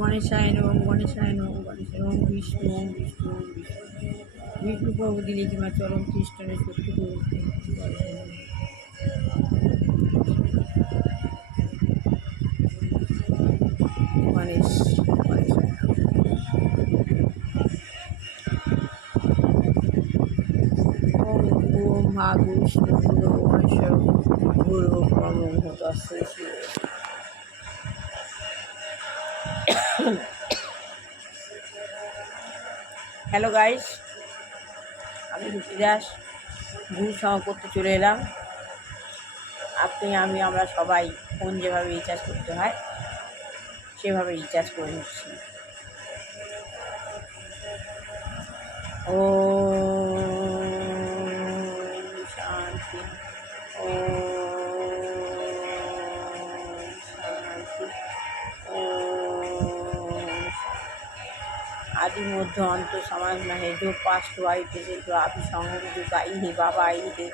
গণেশায় নমঃ গণেশায় নমঃ গণেশায় ওম বিষ্ণু ওম বিষ্ণু ওম বিষ্ণু বিষ্ণু প্রভু দিলে কিংবা চরম খ্রিস্টানের সত্যি গণেশ গণেশায় ওম ওম মা বিষ্ণু গুরু গণেশ গুরু ব্রহ্ম তস্মৈ শ্রী হ্যালো গাইস, আমি রুচি দাস গুরু সঙ্গ করতে চলে এলাম। আমরা সবাই ফোন যেভাবে রিচার্জ করতে হয় সেভাবে রিচার্জ করে নিচ্ছি। ও শান্তি, ও শান্তি, ও आदि मध्य अंत समाज न है जो पास्ट वाइफ है जो आप संग जो गाई है बाबा आई है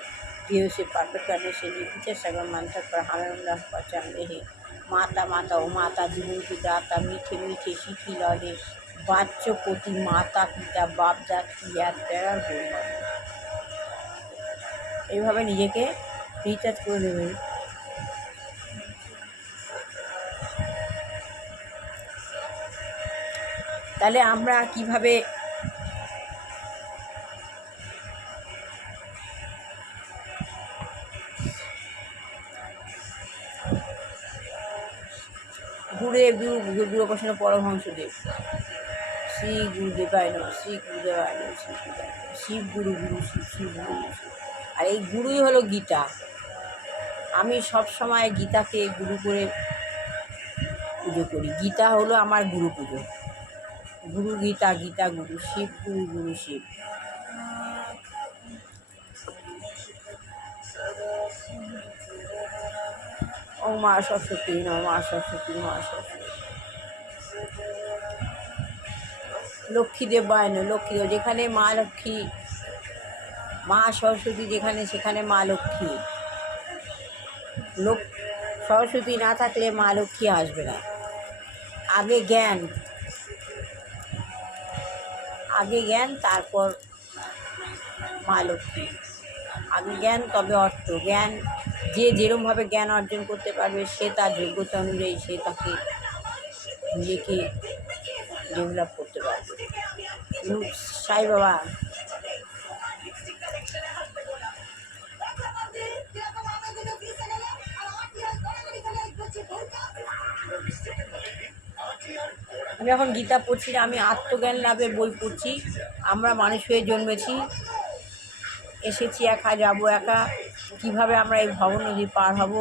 देव से प्राप्त करने से लिए पीछे सगम मंत्र पर हमें उल्लास पहचानते हैं। माता माता ओ माता जीवन की दाता मीठे मीठे सीखी लौटे बाच्चों पोती माता पिता बाप जात की याद प्यार बोलना এইভাবে নিজেকে রিচার্জ করে দেবেন। তাহলে আমরা কিভাবে গুরুদেব গুরুপ্রসন্ন পরমহংসদেব শ্রী গুরুদেবায় নমঃ শ্রী গুরুদেবায় নমঃ শ্রী গুরুদেবায় নমঃ শিব গুরু গুরু শিব শিব গুরু শিব। আর এই গুরুই হলো গীতা। আমি সব সময় গীতাকে গুরু করে পুজো করি। গীতা হলো আমার গুরু পুজো। গুরু গীতা, গীতা গুরু, শিব গুরু গুরু শিব। ও মা সরস্বতী নমঃ মা সরস্বতী মা সরস্বতী। লক্ষ্মীদেব বায়ন লক্ষ্মীদেব, যেখানে মা লক্ষ্মী মা সরস্বতী যেখানে সেখানে মা লক্ষ্মী। সরস্বতী না থাকলে মা লক্ষ্মী আসবে না। আগে জ্ঞান তারপর মা লক্ষ্মী। আগে জ্ঞান তবে অর্থ। জ্ঞান যে যেরমভাবে জ্ঞান অর্জন করতে পারবে সে তার যোগ্যতা অনুযায়ী সে তাকে নিজেকে ডেভেলপ করতে পারবে। সাই বাবা আমি এখন গীতা পড়ছি না, আমি আত্মজ্ঞান লাভের বই পড়ছি। আমরা মানুষ হয়ে জন্মেছি, এসেছি একা, যাবো একা। কীভাবে আমরা এই ভব নদী পার হব?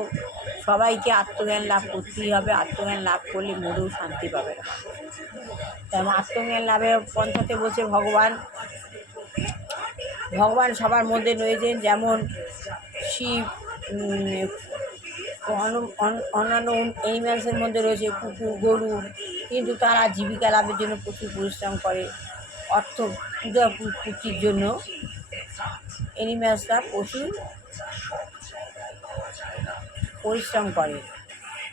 সবাইকে আত্মজ্ঞান লাভ করতেই হবে। আত্মজ্ঞান লাভ করলে মরেও শান্তি পাবে না। তাই আত্মজ্ঞান লাভের পন্থাতে বলছে ভগবান সবার মধ্যে রয়েছেন। যেমন শিব, অন্যান্য অ্যানিম্যালসের মধ্যে রয়েছে কুকুর, গরু, কিন্তু তারা জীবিকা লাভের জন্য প্রচুর পরিশ্রম করে। অর্থ পুষ্টির জন্য অ্যানিম্যালসরা প্রচুর পরিশ্রম করে।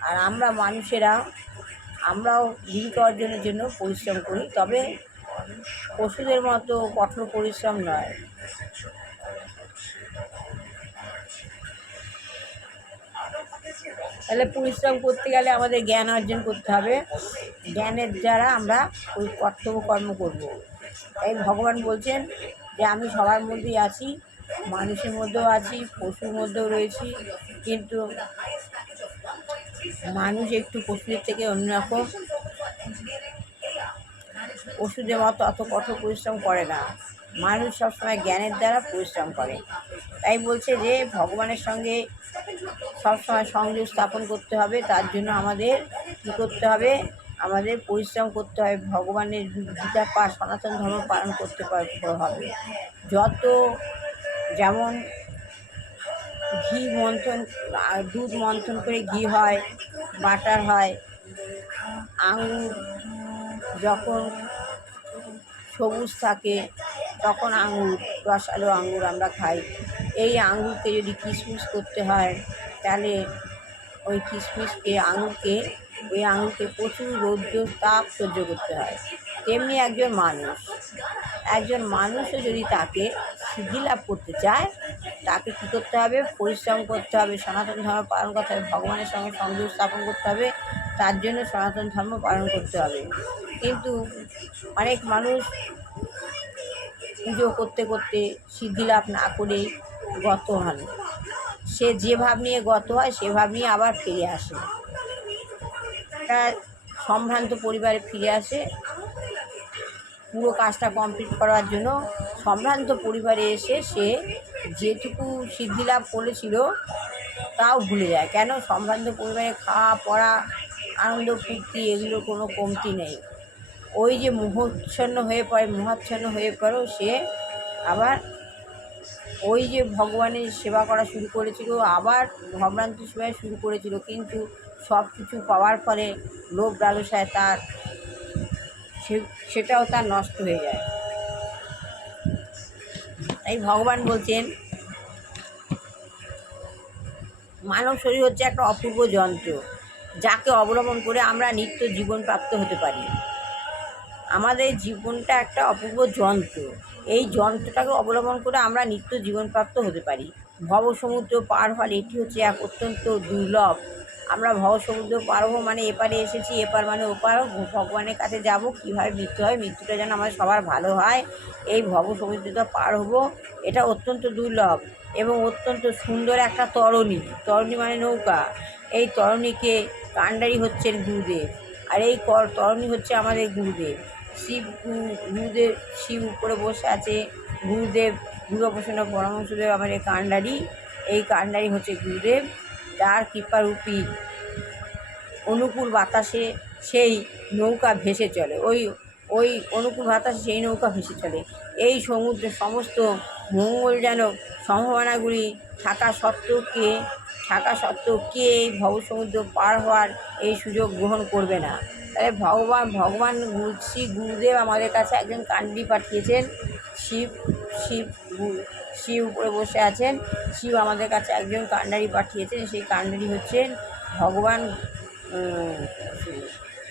আর আমরা মানুষেরা আমরাও জীবিকা অর্জনের জন্য পরিশ্রম করি, তবে পশুদের মতো কঠোর পরিশ্রম নয়। তাহলে পরিশ্রম করতে গেলে আমাদের জ্ঞান অর্জন করতে হবে। জ্ঞানের দ্বারা আমরা ওই কর্তব্য কর্ম করব। তাই ভগবান বলছেন যে আমি সবার মধ্যেই আছি, মানুষের মধ্যেও আছি, পশুর মধ্যেও রয়েছি, কিন্তু মানুষ একটু পশুদের থেকে অন্যরকম। পশুদের মতো অত কঠোর পরিশ্রম করে না, মানুষ সবসময় জ্ঞানের দ্বারা পরিশ্রম করে। তাই বলছে যে ভগবানের সঙ্গে সবসময় সংযোগ স্থাপন করতে হবে। তার জন্য আমাদের কী করতে হবে? আমাদের পরিশ্রম করতে হবে। ভগবানের গীতা পাঠ, সনাতন ধর্ম পালন করতে হবে। যেমন ঘি মন্থন, দুধ মন্থন করে ঘি হয়, বাটার হয়। আঙুর যখন সবুজ থাকে তখন আঙুর, রসালো আঙুর আমরা খাই। এই আঙুরকে যদি কিশমিশ করতে হয় তাহলে ওই কিশমিশকে আঙুরকে ওই আঙুলকে প্রচুর রৌদ্র তাপ সহ্য করতে হয়। তেমনি একজন মানুষও যদি তাকে সিদ্ধি লাভ করতে চায়, তাকে কী করতে হবে? পরিশ্রম করতে হবে, সনাতন ধর্ম পালন করতে হবে, ভগবানের সঙ্গে সংযোগ স্থাপন করতে হবে, তার জন্য সনাতন ধর্ম পালন করতে হবে। কিন্তু অনেক মানুষ পুজো করতে করতে সিদ্ধি লাভ না করেই গত হন। সে যে ভাব নিয়ে গত হয় সে ভাব নিয়ে আবার ফিরে আসে, একটা সম্ভ্রান্ত পরিবারে ফিরে আসে পুরো কাজটা কমপ্লিট করার জন্য। সম্ভ্রান্ত পরিবারে এসে সে যেটুকু সিদ্ধি লাভ করেছিল তাও ভুলে যায়। কেন? সম্ভ্রান্ত পরিবারে খাওয়া পড়া আনন্দ ফুর্তি এগুলোর কোনো কমতি নেই। ওই যে মোহাচ্ছন্ন হয়ে পড়েও সে আবার ওই যে ভগবানের সেবা করা শুরু করেছিল, আবার ভ্রান্ত সেবায় শুরু করেছিল, কিন্তু সব কিছু পাওয়ার ফলে লোভ লালসায় তার সেটাও তার নষ্ট হয়ে যায়। তাই ভগবান বলছেন, মানব শরীর হচ্ছে একটা অপূর্ব যন্ত্র, যাকে অবলম্বন করে আমরা নিত্য জীবন প্রাপ্ত হতে পারি। আমাদের জীবনটা একটা অপূর্ব যন্ত্র, এই যন্ত্রটাকে অবলম্বন করে আমরা নিত্য জীবনপ্রাপ্ত হতে পারি। ভবসমুদ্র পার হওয়ার এটি হচ্ছে এক অত্যন্ত দুর্লভ। আমরা ভবসমুদ্র পার হবো মানে এপারে এসেছি, এপার মানে ওপার, ভগবানের কাছে যাব। কীভাবে মৃত্যু হয়, মৃত্যুটা যেন আমাদের সবার ভালো হয়, এই ভবসমুদ্রটা পার হবো, এটা অত্যন্ত দুর্লভ এবং অত্যন্ত সুন্দর একটা তরণী মানে নৌকা। এই তরণীকে কাণ্ডারি হচ্ছেন গুরুদেব, আর এই তরণী হচ্ছে আমাদের গুরুদেব। গুরুদেব শিব উপরে বসে আছে, গুরুদেব দুর্গাপ্রসন্ন পরমহংসদেব আমাদের কাণ্ডারি। এই কাণ্ডারি হচ্ছে গুরুদেব, যার কৃপারূপী অনুকূল বাতাসে সেই নৌকা ভেসে চলে, ওই অনুকূল বাতাসে সেই নৌকা ভেসে চলে। এই সমুদ্রের সমস্ত মঙ্গলজনক সম্ভাবনাগুলি থাকা সত্ত্বেও কে এই ভবসমুদ্র পার হওয়ার এই সুযোগ গ্রহণ করবে না? তাহলে ভগবান শ্রী গুরুদেব আমাদের কাছে একজন কাণ্ডারি পাঠিয়েছেন। শিব উপরে বসে আছেন, শিব আমাদের কাছে একজন কাণ্ডারি পাঠিয়েছেন। সেই কাণ্ডারি হচ্ছেন ভগবান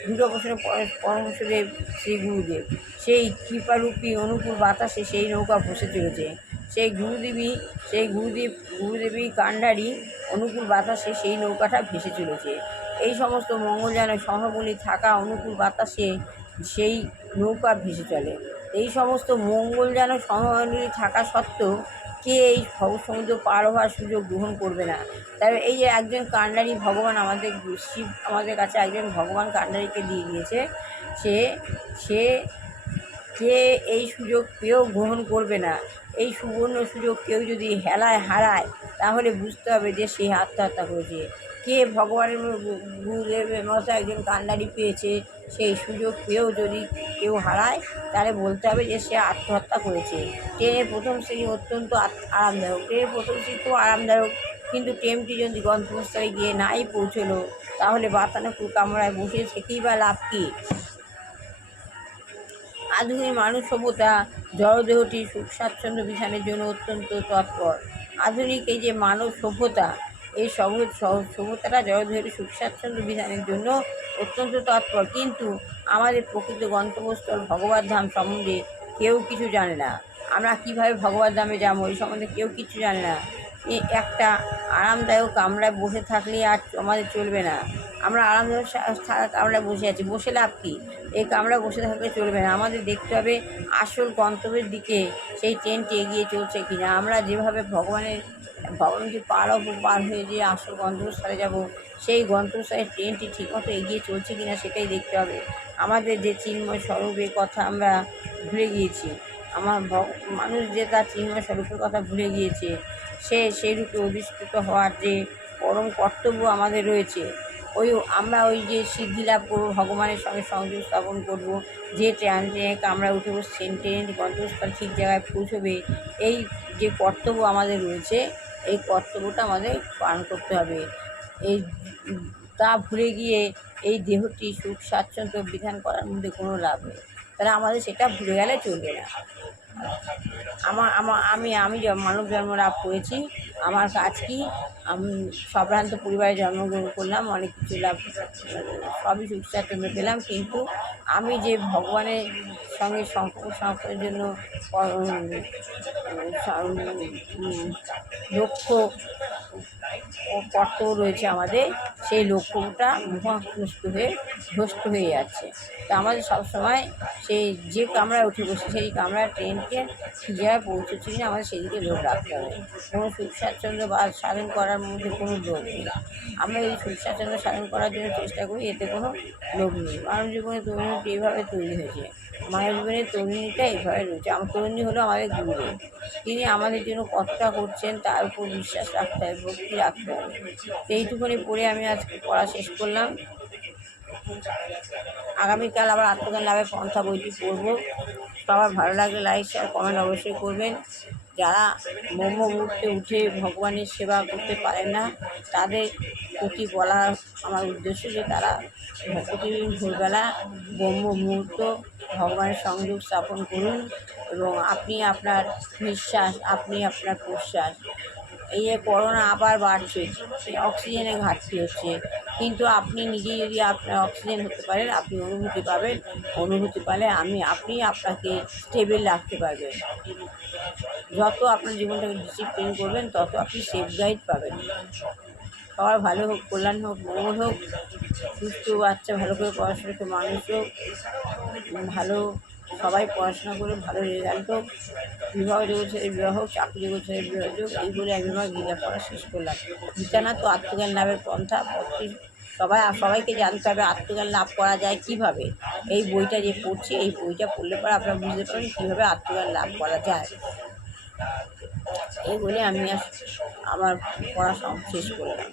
দুর্গাপ্রসন্ন পরমহংসদেব শ্রী গুরুদেব। সেই কৃপারূপী অনুকূল বাতাসে সেই নৌকা ভেসে চলেছে। সেই গুরুদেবী কাণ্ডারি অনুকূল বাতাসে সেই নৌকাটা ভেসে চলেছে। এই সমস্ত মঙ্গলজনক সম্ভাবনাগুলি থাকা অনুকূল বাতাসে সেই নৌকা ভেসে চলে। এই সমস্ত মঙ্গলজনক সম্ভাবনাগুলি থাকা সত্ত্বেও কে এই ভবসমুদ্র পার হওয়ার সুযোগ গ্রহণ করবে না? তাই এই যে একজন কাণ্ডারি ভগবান আমাদের শিব আমাদের কাছে একজন ভগবান কাণ্ডারিকে দিয়ে দিয়েছে, সে কে এই সুযোগ পেয়েও গ্রহণ করবে না? এই সুবর্ণ সুযোগ কেউ যদি হেলায় হারায়, তাহলে বুঝতে হবে যে সে আত্মহত্যা করেছে। কে ভগবানের গুরুদেবের মতো একজন কাণ্ডারি পেয়েছে, সেই সুযোগ পেয়েও যদি কেউ হারায়, তাহলে বলতে হবে যে সে আত্মহত্যা করেছে। ট্রেনের প্রথম শ্রেণী অত্যন্ত আরামদায়ক, ট্রেনের প্রথম শ্রেণী খুব আরামদায়ক, কিন্তু ট্রেনটি যদি গন্তব্যস্থলে গিয়ে নাই পৌঁছলো, তাহলে বাতানুকূল কামরায় বসে থেকেই বা লাভ কী? আধুনিক মানব সভ্যতা জড়দেহটি সুখ স্বাচ্ছন্দ্য বিধানের জন্য অত্যন্ত তৎপর। আধুনিক এই যে মানব সভ্যতা, এই সভ্যতাটা জড়দেহটি সুখ স্বাচ্ছন্দ্য বিধানের জন্য অত্যন্ত তৎপর, কিন্তু আমাদের প্রকৃত গন্তব্যস্থল ভগবত ধাম সম্বন্ধে কেউ কিছু জানে না। আমরা কীভাবে ভগবত ধামে যাবো এই সম্বন্ধে কেউ কিছু জানে না। একটা আরামদায়ক কামরায় বসে থাকলে আর আমাদের চলবে না। আমরা আরামদায়ক কামরায় বসে আছি, বসে লাভ কী? এই কামরায় বসে থাকলে চলবে না, আমাদের দেখতে হবে আসল গন্তব্যের দিকে সেই ট্রেনটি এগিয়ে চলছে কি না। আমরা যেভাবে ভগবানকে পার হয়ে যে আসল গন্তব্যস্থলে যাব, সেই গন্তব্যস্থলে ট্রেনটি ঠিকমতো এগিয়ে চলছে কি না সেটাই দেখতে হবে। আমাদের যে চিন্ময় স্বরূপের কথা আমরা ভুলে গিয়েছি, মানুষ যে তার চিন্ময় স্বরূপের কথা ভুলে গিয়েছে, সেই রূপে অধিষ্ঠিত হওয়ার যে পরম কর্তব্য আমাদের রয়েছে, আমরা ওই যে সিদ্ধি লাভ করবো, ভগবানের সঙ্গে সংযোগ স্থাপন করবো, যে ট্রেনে আমরা উঠে বসছেন, ট্রেন গন্তব্যস্থল ঠিক জায়গায় পৌঁছবে, এই যে কর্তব্য আমাদের রয়েছে, এই কর্তব্যটা আমাদের পালন করতে হবে। তা ভুলে গিয়ে এই দেহটি সুখ স্বাচ্ছন্দ্য বিধান করার মধ্যে কোনো লাভ নেই। তাহলে আমাদের সেটা ভুলে গেলে চলবে না। আমি মানব জন্ম লাভ করেছি। আমার কাজ কি? আমি সম্ভ্রান্ত পরিবারে জন্মগ্রহণ করলাম, অনেক কিছু লাভ সবই সুখ স্বাচ্ছন্দ্য পেলাম, কিন্তু আমি যে ভগবানের সঙ্গে সম্পর্ক স্থাপনের জন্য লক্ষ্য ও কর্তব্য রয়েছে আমাদের, সেই লক্ষ্যটা ধ্বস্ত হয়ে যাচ্ছে। তা আমাদের সবসময় সেই যে কামরায় উঠে বসে সেই কামরায় ট্রেনকে ঠিক জায়গায় পৌঁছচ্ছে কিনা আমাদের সেদিকে লোক রাখতে হবে। কোনো সুখ স্বাচ্ছন্দ্য বা সাধন করার মধ্যে কোনো লোভ নেই। আমরা এই সুখ স্বাচ্ছন্দ্য সাধন করার জন্য চেষ্টা করি, এতে কোনো লোভ নেই। মানব জীবনে তরুণীটি এইভাবে তৈরি হয়েছে, মানব জীবনের তরুণীটা এইভাবে রয়েছে। আমার তরুণী হলো আমাদের গুরুদেব, তিনি আমাদের জন্য কতটা করছেন তার উপর বিশ্বাস রাখতে হবে, ভক্তি রাখতে হবে। তো এইটুকুনি পড়ে আমি আজকে পড়া শেষ করলাম। আগামীকাল আবার আত্মজ্ঞান লাভের পন্থা বইটি পড়ব। সবার ভালো লাগলে লাইক শেয়ার কমেন্ট অবশ্যই করবেন। যারা ব্রহ্ম মুহূর্তে উঠে ভগবানের সেবা করতে পারেন না, তাদের প্রতি বলা আমার উদ্দেশ্য যে তারা প্রতিদিন ভোরবেলা ব্রহ্ম মুহূর্ত ভগবানের সংযোগ স্থাপন করুন, এবং আপনি আপনার নিঃশ্বাস, আপনি আপনার প্রশ্বাস, এই যে করোনা আবার বাড়ছে, অক্সিজেনের ঘাটতি হচ্ছে, কিন্তু আপনি নিজে যদি আপনার অক্সিজেন হতে পারেন, আপনি অনুভূতি পাবেন। অনুভূতি পেলে আপনি আপনাকে স্টেবল রাখতে পারবেন। যত আপনার জীবনটাকে ডিসিপ্লিন করবেন, তত আপনি সেফ গাইড পাবেন। সবার ভালো হোক, কল্যাণ হোক, মঙ্গল হোক, সুস্থ বাচ্চা ভালো করে পড়াশোনা করে মানুষ হোক, ভালো সবাই পড়াশোনা করে ভালো রেজাল্ট হোক, বিবাহ যোগ ছেলে বিবাহ হোক, চাকরি যোগ ছেলে বিবাহ যোগ, এই বলে আমি আমার গীতা পড়া শেষ করলাম। গীতা না তো আত্মজ্ঞান লাভের পন্থা। সবাইকে জানতে হবে আত্মজ্ঞান লাভ করা যায় কিভাবে। এই বইটা যে পড়ছি, এই বইটা পড়লে পরে আপনারা বুঝতে পারবেন কীভাবে আত্মজ্ঞান লাভ করা যায়। এই বলে আমি আমার পড়া শেষ করলাম।